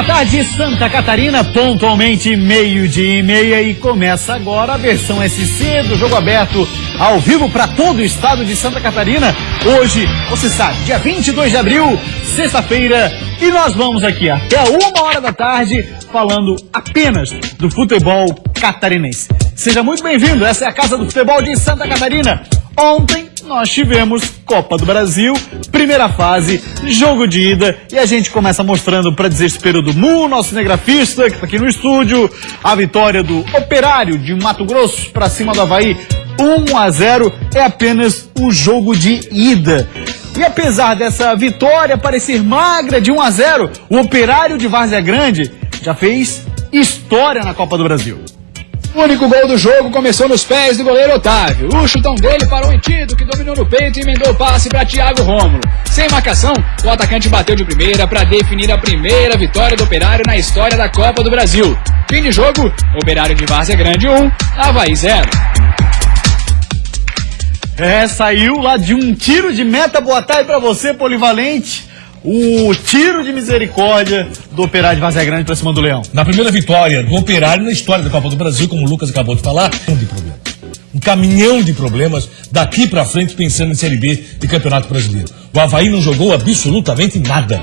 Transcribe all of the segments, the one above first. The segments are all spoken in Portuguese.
Boa tarde, Santa Catarina, pontualmente 12:30 e começa agora a versão SC do Jogo Aberto, ao vivo para todo o estado de Santa Catarina. Hoje, você sabe, dia 22 de abril, sexta-feira, e nós vamos aqui até 1h da tarde falando apenas do futebol catarinense. Seja muito bem-vindo, essa é a Casa do Futebol de Santa Catarina. Ontem nós tivemos Copa do Brasil, primeira fase, jogo de ida, e a gente começa mostrando, para desespero do Mu, nosso cinegrafista, que está aqui no estúdio, a vitória do Operário de Mato Grosso para cima do Avaí, 1-0, é apenas o jogo de ida. E apesar dessa vitória parecer magra de 1-0, o Operário de Várzea Grande já fez história na Copa do Brasil. O único gol do jogo começou nos pés do goleiro Otávio. O chutão dele parou em Tito, que dominou no peito e emendou o passe para Thiago Rômulo. Sem marcação, o atacante bateu de primeira para definir a primeira vitória do Operário na história da Copa do Brasil. Fim de jogo, Operário de Várzea Grande 1, Avaí 0. Saiu lá de um tiro de meta. Boa tarde para você, Polivalente. O tiro de misericórdia do Operário de Várzea Grande para cima do Leão. Na primeira vitória do Operário na história da Copa do Brasil, como o Lucas acabou de falar, um caminhão de problemas daqui para frente pensando em Série B de Campeonato Brasileiro. O Avaí não jogou absolutamente nada.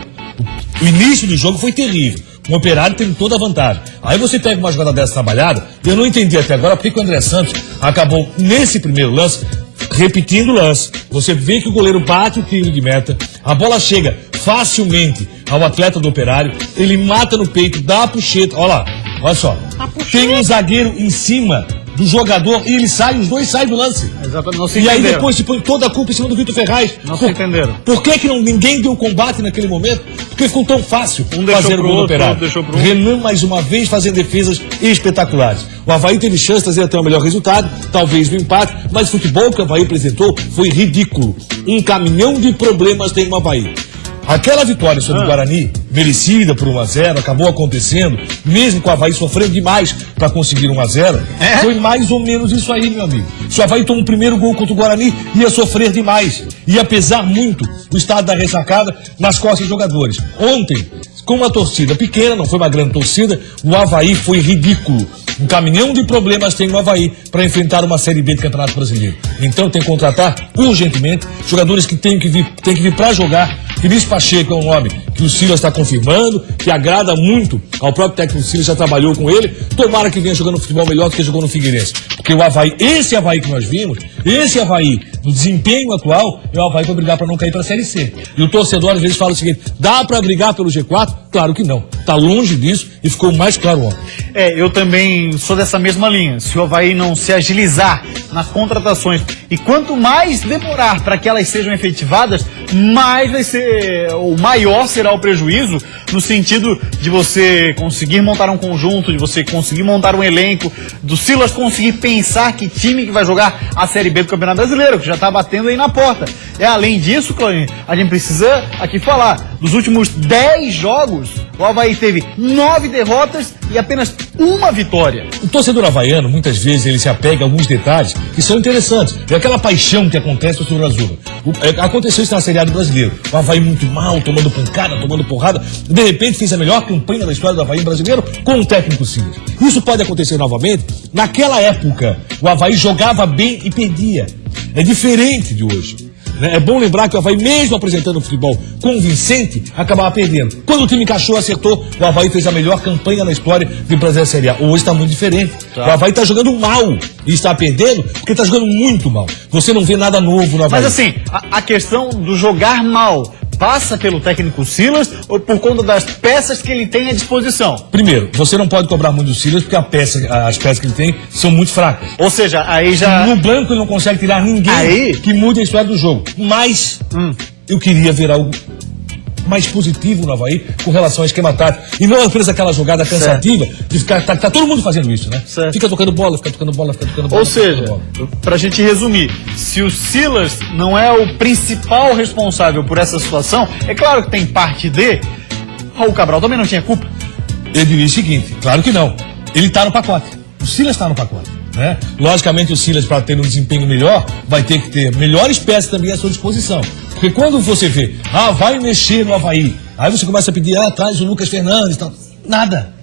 O início do jogo foi terrível. O Operário tem toda a vantagem. Aí você pega uma jogada dessa trabalhada, e eu não entendi até agora porque que o André Santos acabou nesse primeiro lance repetindo o lance. Você vê que o goleiro bate o tiro de meta, a bola chega facilmente ao atleta do Operário, ele mata no peito, dá a puxeta, olha lá, olha só, tem um zagueiro em cima do jogador e ele sai, os dois saem do lance. Exatamente, não se e entenderam. Aí depois se põe toda a culpa em cima do Vitor Ferraz. Não se entenderam. Por que ninguém deu combate naquele momento? Porque ficou tão fácil fazer o gol do Operário. Renan mais uma vez fazendo defesas espetaculares. O Avaí teve chance de trazer até o melhor resultado, talvez no empate, mas o futebol que o Avaí apresentou foi ridículo. Um caminhão de problemas tem o Avaí. Aquela vitória sobre o Guarani, merecida por 1-0, acabou acontecendo, mesmo com o Avaí sofrendo demais para conseguir 1-0, foi mais ou menos isso aí, meu amigo. Se o Avaí tomou o primeiro gol contra o Guarani, ia sofrer demais. Ia pesar muito o estado da ressacada nas costas dos jogadores. Ontem, com uma torcida pequena, não foi uma grande torcida, o Avaí foi ridículo. Um caminhão de problemas tem no Avaí para enfrentar uma Série B do Campeonato Brasileiro. Então tem que contratar urgentemente jogadores que têm que vir para jogar. Vinícius Pacheco é um nome que o Silas está confirmando, que agrada muito ao próprio técnico. O Silas já trabalhou com ele. Tomara que venha jogando futebol melhor do que jogou no Figueirense. Porque o Avaí, esse Avaí que nós vimos, esse Avaí no desempenho atual, é o Avaí para brigar para não cair para a Série C. E o torcedor às vezes fala o seguinte: dá para brigar pelo G4? Claro que não. Está longe disso e ficou mais claro ontem. Eu também sou dessa mesma linha. Se o Avaí não se agilizar nas contratações e quanto mais demorar para que elas sejam efetivadas, mais vai ser, ou maior será o prejuízo, no sentido de você conseguir montar um conjunto, de você conseguir montar um elenco, do Silas conseguir pensar que time que vai jogar a Série B do Campeonato Brasileiro, que já está batendo aí na porta. Além disso, Claudinho, a gente precisa aqui falar, dos últimos 10 jogos, o Avaí teve 9 derrotas e apenas uma vitória. O torcedor havaiano, muitas vezes, ele se apega a alguns detalhes que são interessantes. É aquela paixão que acontece no Azul. Aconteceu isso na Série A do Brasileiro. O Avaí muito mal, tomando pancada, tomando porrada. De repente fez a melhor campanha da história do Avaí brasileiro com o técnico Silas. Isso pode acontecer novamente. Naquela época, o Avaí jogava bem e perdia. É diferente de hoje. É bom lembrar que o Avaí, mesmo apresentando um futebol convincente, acabava perdendo. Quando o time encaixou, acertou, o Avaí fez a melhor campanha na história do Brasileiro Série A. Hoje está muito diferente. O Avaí está jogando mal e está perdendo porque está jogando muito mal. Você não vê nada novo no Avaí. Mas assim, a questão do jogar mal passa pelo técnico Silas ou por conta das peças que ele tem à disposição? Primeiro, você não pode cobrar muito do Silas porque as peças que ele tem são muito fracas. Ou seja, aí já... No banco ele não consegue tirar ninguém que mude a história do jogo. Mas eu queria ver algo mais positivo no Avaí com relação ao esquema tático. E não apenas aquela jogada cansativa de ficar... Tá todo mundo fazendo isso, né? Certo. Fica tocando bola, fica tocando bola. Ou seja, pra gente resumir, se o Silas não é o principal responsável por essa situação, é claro que tem parte de... Raul Cabral também não tinha culpa? Eu diria o seguinte, claro que não. Ele tá no pacote. O Silas tá no pacote. Né? Logicamente o Silas, para ter um desempenho melhor, vai ter que ter melhores peças também à sua disposição. Porque quando você vê, vai mexer no Avaí, aí você começa a pedir, traz o Lucas Fernandes e tal. Nada.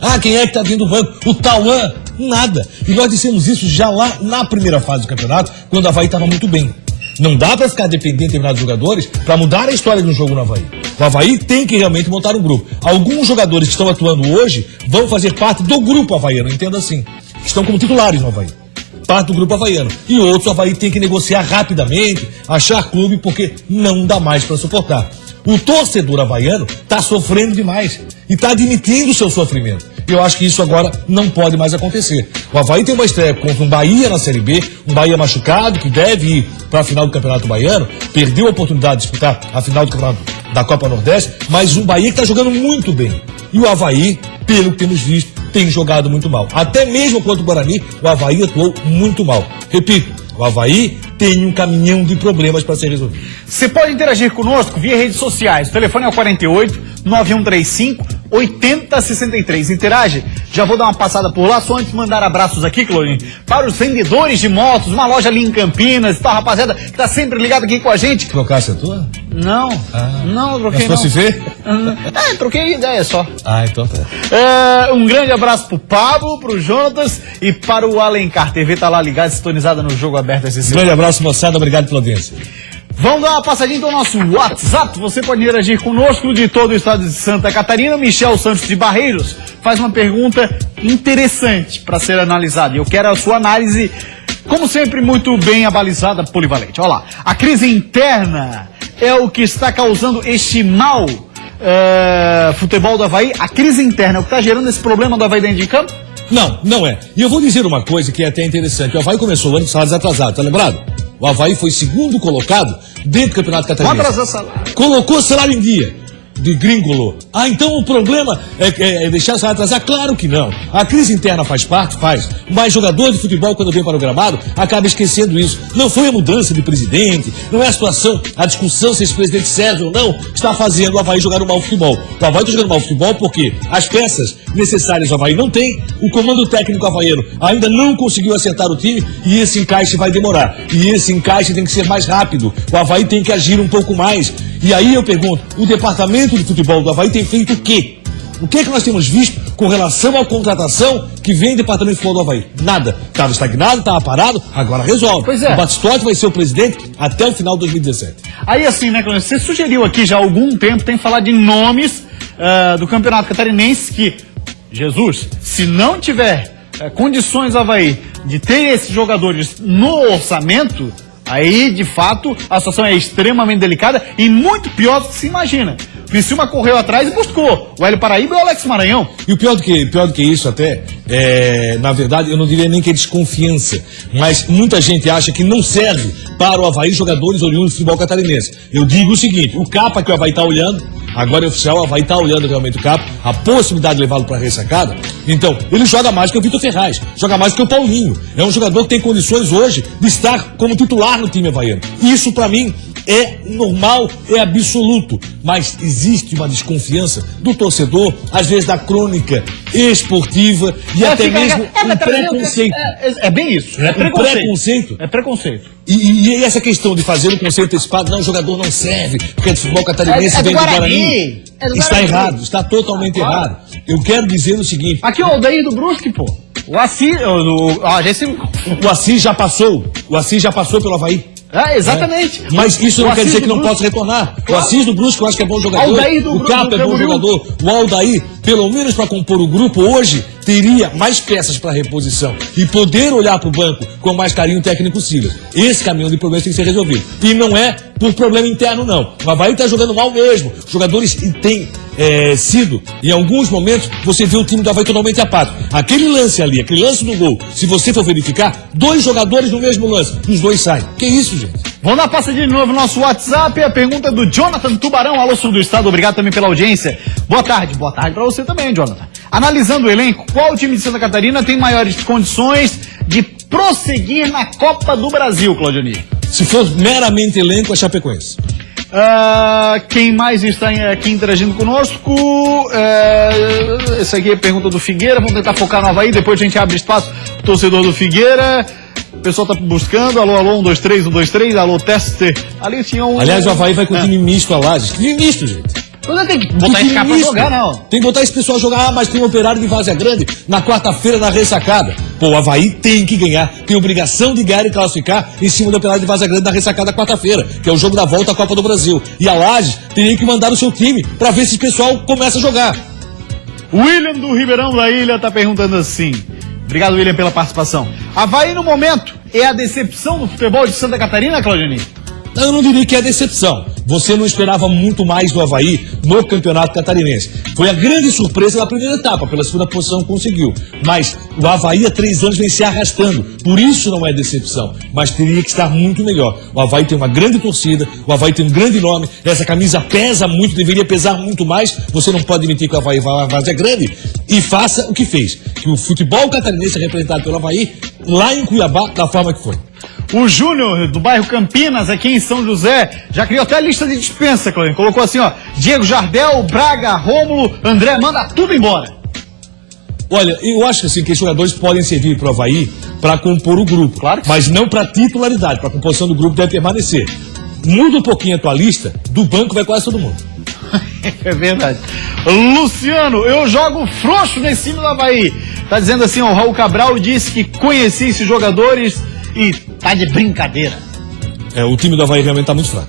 Ah, quem é que tá vindo do banco? O Tauan? Nada. E nós dissemos isso já lá na primeira fase do campeonato, quando o Avaí estava muito bem. Não dá para ficar dependendo de determinados jogadores para mudar a história de um jogo no Avaí. O Avaí tem que realmente montar um grupo. Alguns jogadores que estão atuando hoje vão fazer parte do grupo havaiano, entenda assim. Estão como titulares no Avaí. Parte do grupo havaiano. E outros o Avaí tem que negociar rapidamente, achar clube, porque não dá mais para suportar. O torcedor havaiano está sofrendo demais e está admitindo o seu sofrimento. Eu acho que isso agora não pode mais acontecer. O Avaí tem uma estreia contra um Bahia na Série B, um Bahia machucado, que deve ir para a final do Campeonato Baiano, perdeu a oportunidade de disputar a final do Campeonato da Copa Nordeste, mas um Bahia que está jogando muito bem. E o Avaí, pelo que temos visto, tem jogado muito mal. Até mesmo contra o Guarani, o Avaí atuou muito mal. Repito, o Avaí tem um caminhão de problemas para ser resolvido. Você pode interagir conosco via redes sociais. O telefone é o 48 9135 8063. Interage. Já vou dar uma passada por lá, só antes de mandar abraços aqui, Clorinho, para os vendedores de motos, uma loja ali em Campinas, tá, rapaziada, que tá sempre ligado aqui com a gente. Trocasse a tua? Não, não, troquei não. Mas fosse ver? Troquei ideia só. Ah, então tá. Um grande abraço pro Pablo, pro Jonatas e para o Alencar. TV tá lá ligada, sintonizada no Jogo Aberto SC. Grande abraço, moçada. Obrigado pela audiência. Vamos dar uma passadinha no nosso WhatsApp. Você pode interagir conosco de todo o estado de Santa Catarina. Michel Santos de Barreiros faz uma pergunta interessante para ser analisada. Eu quero a sua análise, como sempre, muito bem abalizada, polivalente. Olha lá. A crise interna é o que está causando este mal futebol do Avaí? A crise interna é o que está gerando esse problema do Avaí dentro de campo? Não, não é. E eu vou dizer uma coisa que é até interessante. O Avaí começou o ano com salários atrasados, tá lembrado? O Avaí foi segundo colocado dentro do Campeonato Catarinense. Atrasar salário. Colocou salário em dia. De gringolô. Ah, então o problema é deixar o salário atrasar? Claro que não. A crise interna faz parte? Faz. Mas jogador de futebol, quando vem para o gramado, acaba esquecendo isso. Não foi a mudança de presidente, não é a situação, a discussão se esse presidente serve ou não, que está fazendo o Avaí jogar um mau futebol. O Avaí está jogando mau futebol porque as peças necessárias o Avaí não tem, o comando técnico havaiano ainda não conseguiu acertar o time e esse encaixe vai demorar. E esse encaixe tem que ser mais rápido. O Avaí tem que agir um pouco mais. E aí eu pergunto, o departamento de futebol do Avaí tem feito o quê? O que é que nós temos visto com relação à contratação que vem do departamento de futebol do Avaí? Nada. Estava estagnado, estava parado, agora resolve. Pois é. O Batistotti vai ser o presidente até o final de 2017. Aí assim, né, Cláudio, você sugeriu aqui já há algum tempo, tem falado de nomes do Campeonato Catarinense que, Jesus, se não tiver condições do Avaí de ter esses jogadores no orçamento, aí, de fato, a situação é extremamente delicada e muito pior do que se imagina. O Criciúma correu atrás e buscou o Hélio Paraíba e o Alex Maranhão. E o pior do que isso até, na verdade, eu não diria nem que é desconfiança, mas muita gente acha que não serve para o Avaí jogadores oriundos do futebol catarinense. Eu digo o seguinte, o capa que o Avaí está olhando, agora é oficial, o Avaí está olhando realmente o capa, a possibilidade de levá-lo para a ressacada, então, ele joga mais que o Vitor Ferraz, joga mais que o Paulinho. É um jogador que tem condições hoje de estar como titular no time havaiano. Isso, para mim, é normal, é absoluto, mas existe uma desconfiança do torcedor, às vezes da crônica esportiva e até mesmo um preconceito. É bem isso. É preconceito. É preconceito. E essa questão de fazer o conceito antecipado, não, o jogador não serve, porque é de futebol catarinense, vem do Guarani. Está errado, está totalmente errado. Eu quero dizer o seguinte. Aqui o Odair do Brusque, pô. O Assis, o Assis já passou. O Assis já passou pelo Avaí. Exatamente. Mas isso não quer dizer que não possa retornar. Claro. O Assis do Brusque, eu acho que é bom jogador. O Capa é bom jogador. O Aldair, pelo menos para compor o grupo hoje, teria mais peças para reposição e poder olhar para o banco com mais carinho técnico Silas. Esse caminhão de problemas tem que ser resolvido. E não é por problema interno, não. O Avaí está jogando mal mesmo. Os jogadores têm sido, em alguns momentos, você vê o time do Avaí totalmente apático. Aquele lance ali, aquele lance do gol, se você for verificar, 2 jogadores no mesmo lance, os 2 saem. Que isso, gente? Vamos dar passa de novo no nosso WhatsApp, a pergunta do Jonathan Tubarão, alô sul do estado, obrigado também pela audiência. Boa tarde pra você também, Jonathan. Analisando o elenco, qual time de Santa Catarina tem maiores condições de prosseguir na Copa do Brasil, Claudionir? Se for meramente elenco, é Chapecoense. Quem mais está aqui interagindo conosco? Essa aqui é a pergunta do Figueira. Vamos tentar focar no Avaí, depois a gente abre espaço pro torcedor do Figueira. O pessoal tá buscando, alô, 123, 123, alô, teste. Ali tinha um... Aliás, o Avaí vai com time misto a Lages. Time misto, gente. Não tem que botar esse cara pra jogar, não. Tem que botar esse pessoal a jogar, mas tem um Operário de Várzea Grande na quarta-feira na ressacada. Pô, o Avaí tem que ganhar, tem obrigação de ganhar e classificar em cima do Operário de Várzea Grande na ressacada quarta-feira, que é o jogo da volta à Copa do Brasil. E a Lages teria que mandar o seu time pra ver se esse pessoal começa a jogar. William do Ribeirão da Ilha tá perguntando assim. Obrigado, William, pela participação. Avaí, no momento, é a decepção do futebol de Santa Catarina, Claudionir? Eu não diria que é decepção. Você não esperava muito mais do Avaí no Campeonato Catarinense. Foi a grande surpresa na primeira etapa, pela segunda posição conseguiu. Mas o Avaí há 3 anos vem se arrastando. Por isso não é decepção. Mas teria que estar muito melhor. O Avaí tem uma grande torcida, o Avaí tem um grande nome, essa camisa pesa muito, deveria pesar muito mais. Você não pode admitir que o Avaí é grande e faça o que fez. Que o futebol catarinense é representado pelo Avaí lá em Cuiabá da forma que foi. O Júnior, do bairro Campinas, aqui em São José, já criou até a lista de dispensa, Claudionir. Colocou assim, ó, Diego Jardel, Braga, Rômulo, André, manda tudo embora. Olha, eu acho assim, que os jogadores podem servir para o Avaí para compor o grupo. Claro. Mas não para titularidade, para a composição do grupo deve permanecer. Muda um pouquinho a tua lista, do banco vai quase todo mundo. É verdade. Luciano, eu jogo frouxo nesse time do Avaí. Tá dizendo assim, ó, o Raul Cabral disse que conhecia esses jogadores e tá de brincadeira. O time do Avaí realmente tá muito fraco.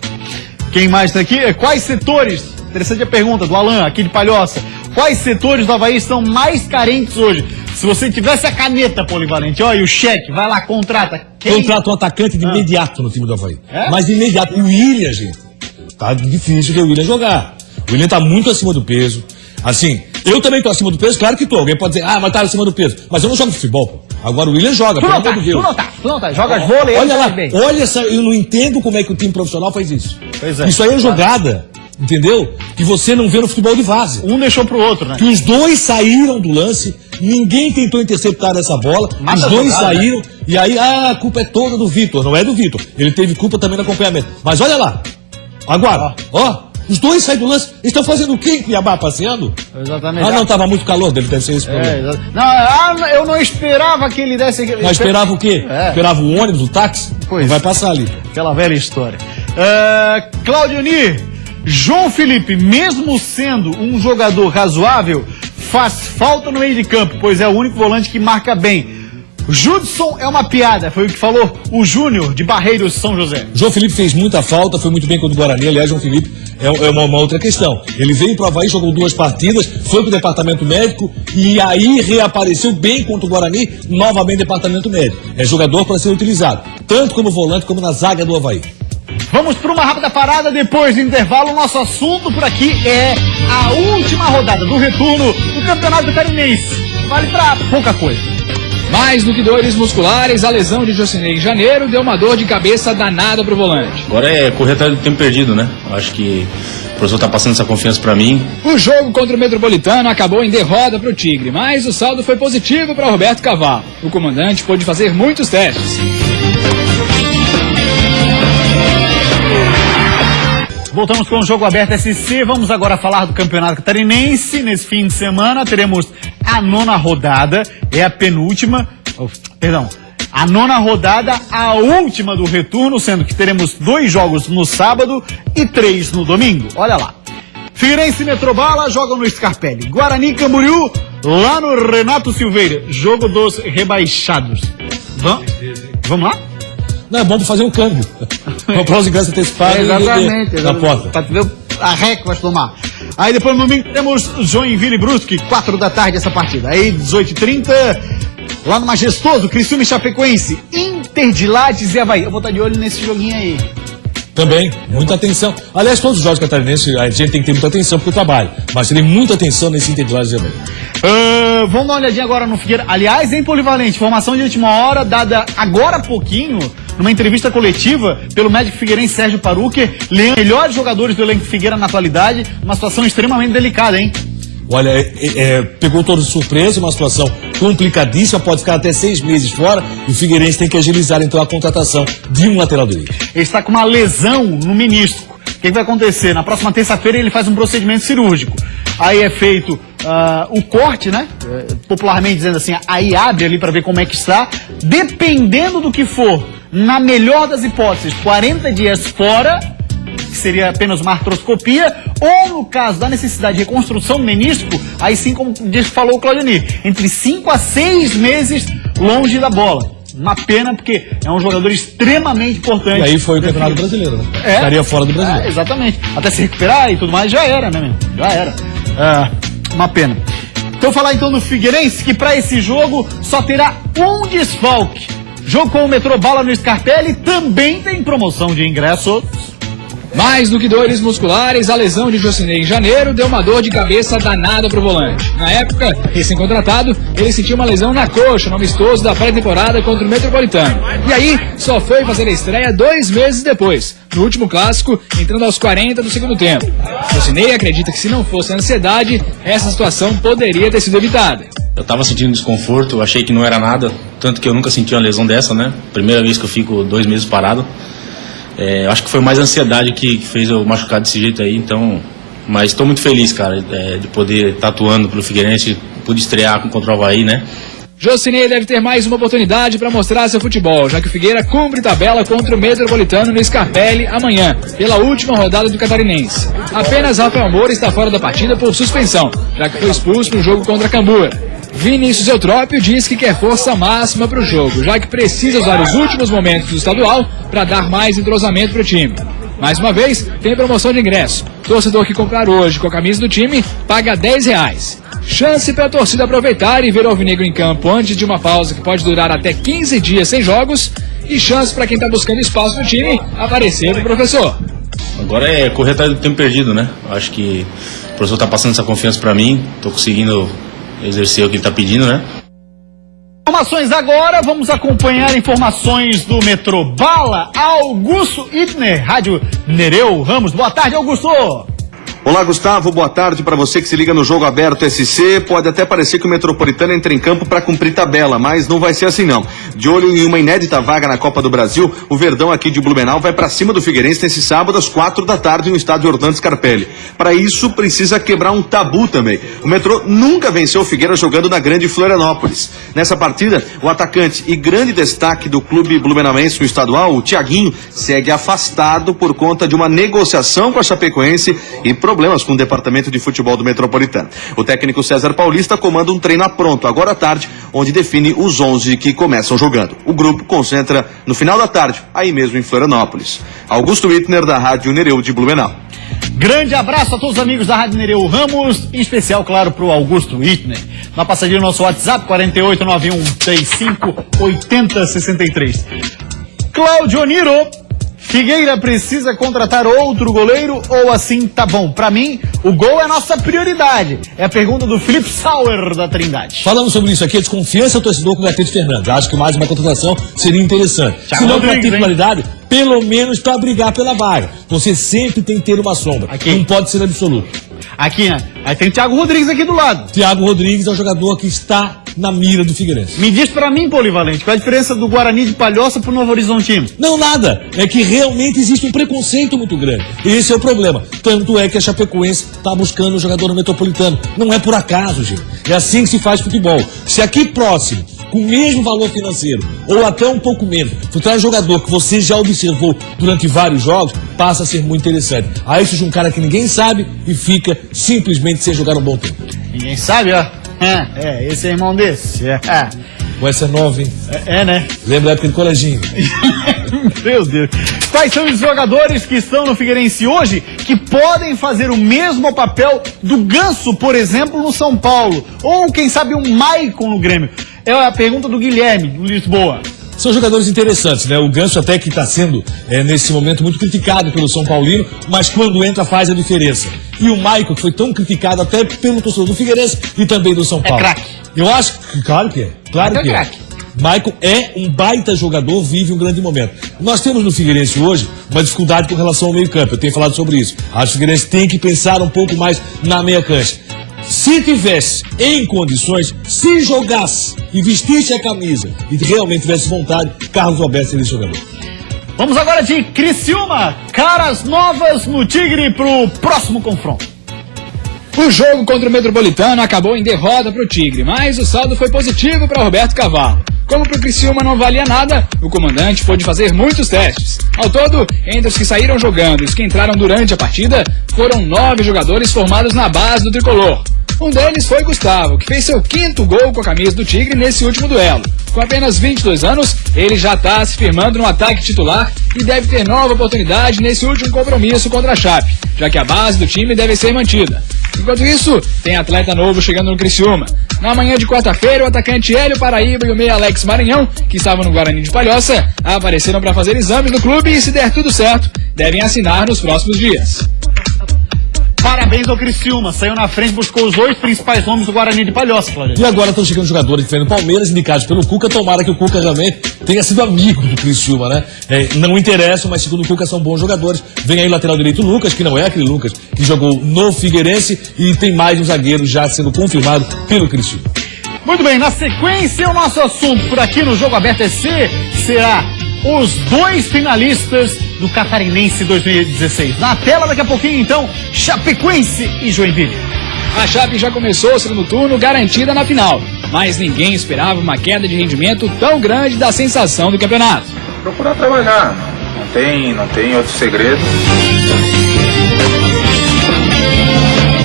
Quem mais tá aqui? Quais setores? Interessante a pergunta do Alan, aqui de Palhoça. Quais setores do Avaí estão mais carentes hoje? Se você tivesse a caneta polivalente, ó, e o cheque, vai lá, contrata. Contrata um atacante de imediato no time do Avaí. É? Mas de imediato. O William, gente, tá difícil ver o William jogar. O William tá muito acima do peso. Assim, eu também tô acima do peso, claro que tô. Alguém pode dizer, mas tá acima do peso. Mas eu não jogo futebol, pô. Agora o William joga, pelo amor de Deus. Tu não tá. Jogas vôlei, olha lá, olha essa, eu não entendo como é que o time profissional faz isso. Pois é. Isso aí é jogada, entendeu? Que você não vê no futebol de várzea. Um deixou pro outro, né? Que os dois saíram do lance, ninguém tentou interceptar essa bola, os dois saíram, né? E aí a culpa é toda do Vitor, não é do Vitor. Ele teve culpa também no acompanhamento. Mas olha lá, agora, ó. Os dois saem do lance. Eles estão fazendo o quê em Cuiabá, passeando? Exatamente. Não, tava muito calor dele, deve ser esse problema. Não, eu não esperava que ele desse... Mas esperava o quê? Esperava o ônibus, o táxi? Pois. Vai passar ali. Aquela velha história. Claudionir, João Felipe, mesmo sendo um jogador razoável, faz falta no meio de campo, pois é o único volante que marca bem. Judson é uma piada, foi o que falou o Júnior de Barreiros, São José. João Felipe fez muita falta, foi muito bem contra o Guarani. Aliás, João Felipe é uma outra questão. Ele veio para o Avaí, jogou 2 partidas, foi para o departamento médico e aí reapareceu bem contra o Guarani, novamente departamento médico. É jogador para ser utilizado, tanto como volante como na zaga do Avaí. Vamos para uma rápida parada, depois do intervalo. O nosso assunto por aqui é a última rodada do retorno do Campeonato Catarinense. Vale para pouca coisa. Mais do que dores musculares, a lesão de Jocinei em janeiro deu uma dor de cabeça danada pro volante. Agora é correr atrás do tempo perdido, né? Acho que o professor tá passando essa confiança pra mim. O jogo contra o Metropolitano acabou em derrota pro Tigre, mas o saldo foi positivo para Roberto Cavalo. O comandante pôde fazer muitos testes. Voltamos com o Jogo Aberto SC, vamos agora falar do Campeonato Catarinense. Nesse fim de semana teremos a 9ª rodada, é a penúltima, a 9ª rodada, a última do retorno, sendo que teremos 2 jogos no sábado e 3 no domingo. Olha lá. Figueirense e Metrobala jogam no Scarpelli. Guarani e Camboriú lá no Renato Silveira, jogo dos rebaixados. Vamos lá? Não, é bom pra fazer um câmbio. Comprar os ingressos antecipados na porta. Pra ver a ré que vai tomar. Aí depois no domingo temos Joinville e Brusque, 4 da tarde essa partida. Aí 18h30, lá no Majestoso, Criciúma e Chapecoense, Inter de Lages e Avaí. Eu vou estar de olho nesse joguinho aí. Também, muita atenção. Aliás, todos os jogos catarinenses, a gente tem que ter muita atenção pro trabalho. Mas tem muita atenção nesse Inter de Lages e Avaí. Vamos dar uma olhadinha agora no Figueira. Aliás, em Polivalente, informação de última hora dada agora há pouquinho, numa entrevista coletiva pelo médico figueirense Sérgio Paruque, melhores jogadores do elenco Figueira na atualidade, uma situação extremamente delicada, hein? Olha, pegou todos de surpresa, uma situação complicadíssima, pode ficar até 6 meses fora, e o Figueirense tem que agilizar então a contratação de um lateral direito. Ele está com uma lesão no menisco. O que vai acontecer? Na próxima terça-feira ele faz um procedimento cirúrgico. Aí é feito o corte, né? Popularmente dizendo assim, aí abre ali para ver como é que está. Dependendo do que for, na melhor das hipóteses, 40 dias fora, que seria apenas uma artroscopia, ou no caso da necessidade de reconstrução do menisco, aí sim, como falou o Claudionir, entre 5 a 6 meses longe da bola. Uma pena, porque é um jogador extremamente importante. E aí foi o Campeonato Brasileiro, né? Estaria fora do Brasileiro. Exatamente. Até se recuperar e tudo mais, já era, né, meu? Já era. Uma pena. Então, falar então do Figueirense, que para esse jogo só terá um desfalque. Jogo com o Metrobala no Scarpelli também tem promoção de ingressos. Mais do que dores musculares, a lesão de Jocinei em janeiro deu uma dor de cabeça danada pro volante. Na época, recém-contratado, ele sentiu uma lesão na coxa no amistoso da pré-temporada contra o Metropolitano. E aí, só foi fazer a estreia 2 meses depois, no último clássico, entrando aos 40 do segundo tempo. Jocinei acredita que se não fosse a ansiedade, essa situação poderia ter sido evitada. Eu tava sentindo desconforto, achei que não era nada, tanto que eu nunca senti uma lesão dessa, né? Primeira vez que eu fico 2 meses parado. Acho que foi mais a ansiedade que fez eu machucar desse jeito aí, então... Mas estou muito feliz, cara, de poder estar atuando pelo Figueirense, pude estrear contra o Avaí, né? Jocinei deve ter mais uma oportunidade para mostrar seu futebol, já que o Figueira cumpre tabela contra o Metropolitano no Scarpelli amanhã, pela última rodada do Catarinense. Apenas Rafael Moura está fora da partida por suspensão, já que foi expulso no jogo contra a Cambura. Vinícius Eutrópio diz que quer força máxima para o jogo, já que precisa usar os últimos momentos do estadual para dar mais entrosamento para o time. Mais uma vez, tem promoção de ingresso. Torcedor que comprar hoje com a camisa do time paga R$10. Chance para a torcida aproveitar e ver o Alvinegro em campo antes de uma pausa que pode durar até 15 dias sem jogos. E chance para quem está buscando espaço no time aparecer pro professor. Agora é correr atrás do tempo perdido, né? Acho que o professor está passando essa confiança para mim, estou conseguindo exercer o que ele está pedindo, né? Informações agora, vamos acompanhar informações do Metrobala. Augusto Itner, Rádio Nereu Ramos. Boa tarde, Augusto. Olá, Gustavo, boa tarde para você que se liga no Jogo Aberto SC. Pode até parecer que o Metropolitano entra em campo para cumprir tabela, mas não vai ser assim não. De olho em uma inédita vaga na Copa do Brasil, o Verdão aqui de Blumenau vai para cima do Figueirense nesse sábado às 4 da tarde no estádio Orlando Scarpelli. Para isso, precisa quebrar um tabu também. O Metrô nunca venceu o Figueira jogando na grande Florianópolis. Nessa partida, o atacante e grande destaque do clube blumenauense no estadual, o Thiaguinho, segue afastado por conta de uma negociação com a Chapecoense e problemas com o departamento de futebol do Metropolitano. O técnico César Paulista comanda um treino a pronto agora à tarde, onde define os 11 que começam jogando. O grupo concentra no final da tarde, aí mesmo em Florianópolis. Augusto Wittner, da Rádio Nereu de Blumenau. Grande abraço a todos os amigos da Rádio Nereu Ramos, em especial, claro, para o Augusto Wittner. Na passadinha do nosso WhatsApp, 4891358063. Claudioniro, Figueira precisa contratar outro goleiro ou assim tá bom? Pra mim, o gol é a nossa prioridade. É a pergunta do Felipe Sauer da Trindade. Falando sobre isso aqui, a desconfiança do torcedor com o Gatete Fernandes. Acho que mais uma contratação seria interessante. Se não para titularidade, pelo menos para brigar pela vaga. Você sempre tem que ter uma sombra. Aqui. Não pode ser absoluto. Aqui, né? Aí tem o Thiago Rodrigues aqui do lado. Thiago Rodrigues é o jogador que está na mira do Figueirense. Me diz pra mim, Polivalente, qual a diferença do Guarani de Palhoça pro Novo Horizontino? Não, nada. É que realmente existe um preconceito muito grande. Esse é o problema. Tanto é que a Chapecoense está buscando um jogador no Metropolitano. Não é por acaso, gente. É assim que se faz futebol. Se aqui próximo, com o mesmo valor financeiro, ou até um pouco menos, tu traz um jogador que você já observou durante vários jogos, passa a ser muito interessante. Aí surge um cara que ninguém sabe e fica simplesmente sem jogar um bom tempo. Ninguém sabe, ó. Esse é irmão desse. Com essa nova, hein? Né? Lembra da época do coleginho. Meu Deus. Quais são os jogadores que estão no Figueirense hoje que podem fazer o mesmo papel do Ganso, por exemplo, no São Paulo? Ou, quem sabe, um Maicon no Grêmio? É a pergunta do Guilherme, do Lisboa. São jogadores interessantes, né? O Ganso até que está sendo, nesse momento, muito criticado pelo São Paulino, mas quando entra faz a diferença. E o Maicon, que foi tão criticado até pelo torcedor do Figueirense e também do São Paulo. É craque. Eu acho que, claro que é. Claro que é. Craque. Maicon é um baita jogador, vive um grande momento. Nós temos no Figueirense hoje uma dificuldade com relação ao meio-campo. Eu tenho falado sobre isso. Acho que o Figueirense tem que pensar um pouco mais na meia-cancha. Se tivesse em condições, se jogasse e vestisse a camisa e realmente tivesse vontade, Carlos Alberto seria esse jogador. Vamos agora de Criciúma, caras novas no Tigre pro próximo confronto. O jogo contra o Metropolitano acabou em derrota para o Tigre, mas o saldo foi positivo para Roberto Cavalo. Como pro Criciúma não valia nada, o comandante pôde fazer muitos testes. Ao todo, entre os que saíram jogando e os que entraram durante a partida, foram 9 jogadores formados na base do tricolor. Um deles foi Gustavo, que fez seu 5º gol com a camisa do Tigre nesse último duelo. Com apenas 22 anos, ele já está se firmando no ataque titular e deve ter nova oportunidade nesse último compromisso contra a Chape, já que a base do time deve ser mantida. Enquanto isso, tem atleta novo chegando no Criciúma. Na manhã de quarta-feira, o atacante Hélio Paraíba e o meia Alex Maranhão, que estavam no Guarani de Palhoça, apareceram para fazer exames no clube e, se der tudo certo, devem assinar nos próximos dias. Parabéns ao Criciúma, saiu na frente, buscou os 8 principais nomes do Guarani de Palhoça, Claudete. E agora estão chegando jogadores diferentes do Palmeiras, indicados pelo Cuca. Tomara que o Cuca realmente tenha sido amigo do Criciúma, né? Não interessam, mas segundo o Cuca são bons jogadores. Vem aí o lateral direito Lucas, que não é aquele Lucas que jogou no Figueirense, e tem mais um zagueiro já sendo confirmado pelo Criciúma. Muito bem, na sequência, o nosso assunto por aqui no Jogo Aberto SC será os 2 finalistas do Catarinense 2016. Na tela daqui a pouquinho, então, Chapecoense e Joinville. A Chape já começou o segundo turno garantida na final, mas ninguém esperava uma queda de rendimento tão grande da sensação do campeonato. Procurar trabalhar, não tem outro segredo.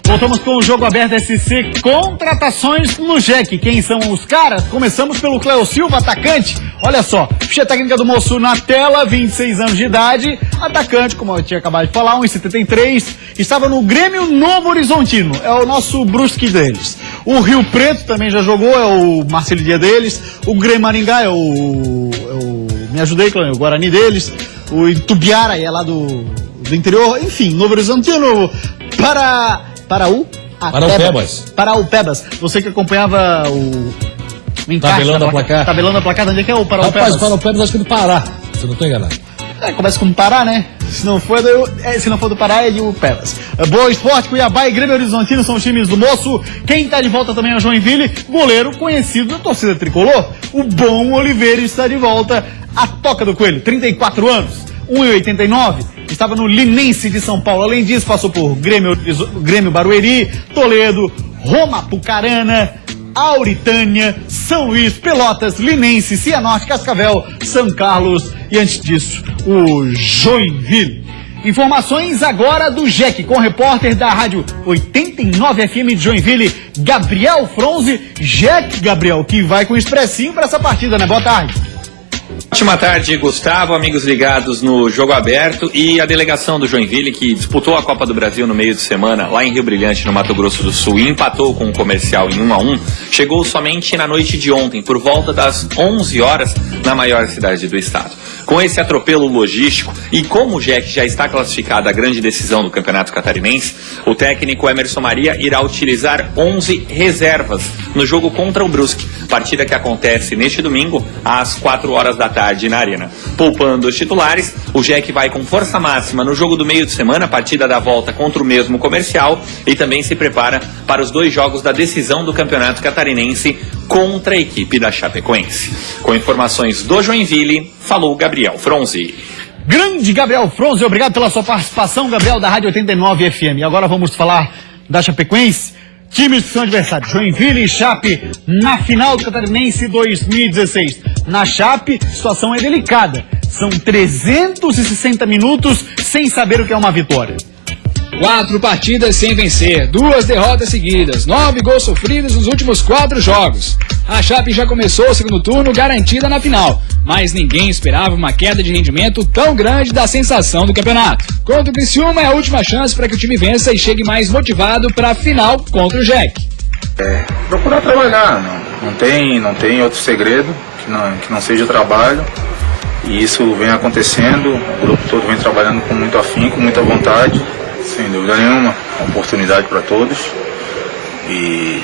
Voltamos com o Jogo Aberto SC, contratações no JEC. Quem são os caras? Começamos pelo Cléo Silva, atacante. Olha só, ficha técnica do moço na tela, 26 anos de idade, atacante, como eu tinha acabado de falar, 1,73, estava no Grêmio Novo Horizontino, é o nosso Brusque deles. O Rio Preto também já jogou, é o Marcelo Dia deles. O Grêmio Maringá é o me ajudei, o Guarani deles. O Itubiara é lá do interior, enfim, Novo Horizontino, Para o Pebas. Você que acompanhava o tabelando a placar. Tabelando a placar, onde é que é o Para o Pebas? Rapaz, Para o Pebas acho que é do Pará, se eu não estou enganado. Começa com Pará, né? Se não for do Pará, é de o Pebas. Boa Esporte, Cuiabá e Grêmio Horizontino são os times do moço. Quem está de volta também é o Joinville, goleiro conhecido da torcida tricolor. O Bom Oliveira está de volta. A Toca do Coelho, 34 anos, 1,89. Estava no Linense de São Paulo. Além disso, passou por Grêmio Barueri, Toledo, Roma Pucarana, Auritânia, São Luís, Pelotas, Linense, Cianorte, Cascavel, São Carlos e, antes disso, o Joinville. Informações agora do JEC, com o repórter da rádio 89 FM de Joinville, Gabriel Fronze. JEC, Gabriel, que vai com expressinho para essa partida, né? Boa tarde. Ótima tarde, Gustavo, amigos ligados no Jogo Aberto. E a delegação do Joinville, que disputou a Copa do Brasil no meio de semana lá em Rio Brilhante, no Mato Grosso do Sul, e empatou com o Comercial em 1-1, chegou somente na noite de ontem, por volta das 11 horas, na maior cidade do estado. Com esse atropelo logístico e como o JEC já está classificado à grande decisão do Campeonato Catarinense, o técnico Emerson Maria irá utilizar 11 reservas no jogo contra o Brusque, partida que acontece neste domingo às 4 horas da tarde na Arena. Poupando os titulares, o JEC vai com força máxima no jogo do meio de semana, partida da volta contra o mesmo Comercial, e também se prepara para os 2 jogos da decisão do Campeonato Catarinense contra a equipe da Chapecoense. Com informações do Joinville, falou Gabriel Fronze. Grande Gabriel Fronze, obrigado pela sua participação, Gabriel, da Rádio 89 FM. Agora vamos falar da Chapecoense. Times que são adversários, Joinville e Chape, na final do Catarinense 2016. Na Chape, a situação é delicada. São 360 minutos sem saber o que é uma vitória. 4 partidas sem vencer, 2 derrotas seguidas, 9 gols sofridos nos últimos 4 jogos. A Chape já começou o segundo turno garantida na final, mas ninguém esperava uma queda de rendimento tão grande da sensação do campeonato. Contra o Criciúma é a última chance para que o time vença e chegue mais motivado para a final contra o JEC. Procurar trabalhar, não tem outro segredo que não seja o trabalho. E isso vem acontecendo, o grupo todo vem trabalhando com muito afinco, com muita vontade. Sem dúvida nenhuma, uma oportunidade para todos. E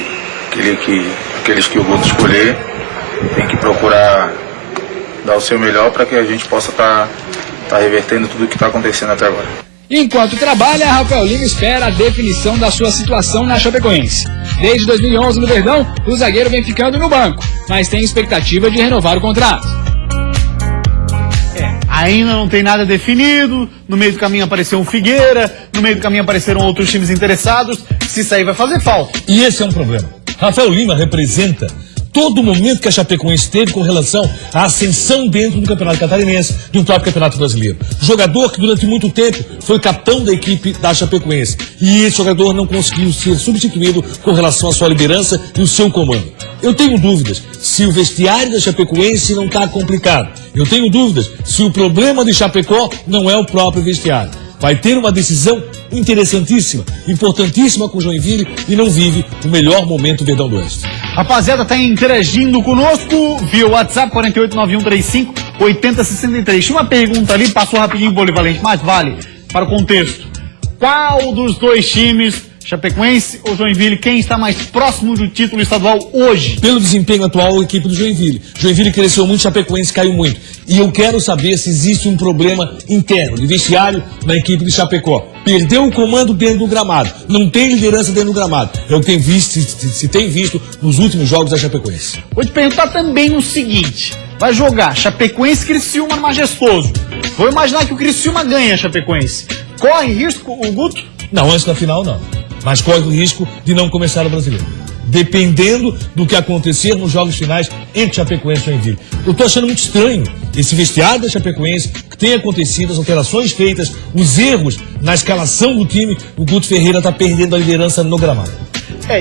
aqueles que o Guto escolher tem que procurar dar o seu melhor para que a gente possa estar revertendo tudo o que está acontecendo até agora. Enquanto trabalha, Rafael Lima espera a definição da sua situação na Chapecoense. Desde 2011 no Verdão, o zagueiro vem ficando no banco, mas tem expectativa de renovar o contrato. Ainda não tem nada definido, no meio do caminho apareceu um Figueira, no meio do caminho apareceram outros times interessados, se sair vai fazer falta. E esse é um problema. Rafael Lima representa todo o momento que a Chapecoense teve com relação à ascensão dentro do Campeonato Catarinense, do próprio Campeonato Brasileiro. Jogador que durante muito tempo foi capitão da equipe da Chapecoense. E esse jogador não conseguiu ser substituído com relação à sua liderança e o seu comando. Eu tenho dúvidas se o vestiário da Chapecoense não está complicado. Eu tenho dúvidas se o problema de Chapecó não é o próprio vestiário. Vai ter uma decisão interessantíssima, importantíssima com o Joinville e não vive o melhor momento do Verdão do Oeste. Rapaziada, tá interagindo conosco via WhatsApp 4891358063. Tinha uma pergunta ali, passou rapidinho, Polivalente, mas vale para o contexto. Qual dos dois times, Chapecoense ou Joinville, quem está mais próximo do título estadual hoje? Pelo desempenho atual, a equipe do Joinville. Joinville cresceu muito, Chapecoense caiu muito. E eu quero saber se existe um problema interno, de vestiário, na equipe de Chapecó. Perdeu o comando dentro do gramado. Não tem liderança dentro do gramado. É o que tem visto, se tem visto nos últimos jogos da Chapecoense. Vou te perguntar também o seguinte. Vai jogar Chapecoense e Criciúma no Majestoso. Vou imaginar que o Criciúma ganha a Chapecoense. Corre risco o Guto? Não, antes da final não. Mas corre o risco de não começar o Brasileiro. Dependendo do que acontecer nos jogos finais entre Chapecoense e Joinville. Eu tô achando muito estranho esse vestiário da Chapecoense, que tem acontecido, as alterações feitas, os erros na escalação do time, o Guto Ferreira tá perdendo a liderança no gramado.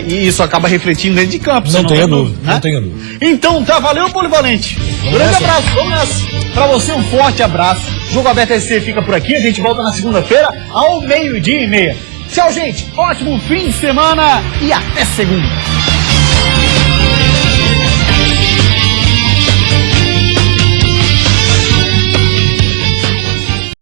E isso acaba refletindo dentro de campo. Não tenha dúvida, né? não tenha dúvida. Então tá, valeu, Polivalente. Grande abraço, vamos nessa. Pra você um forte abraço. Jogo Aberto SC fica por aqui, a gente volta na segunda-feira ao 12:30. Tchau, gente. Ótimo fim de semana e até segunda.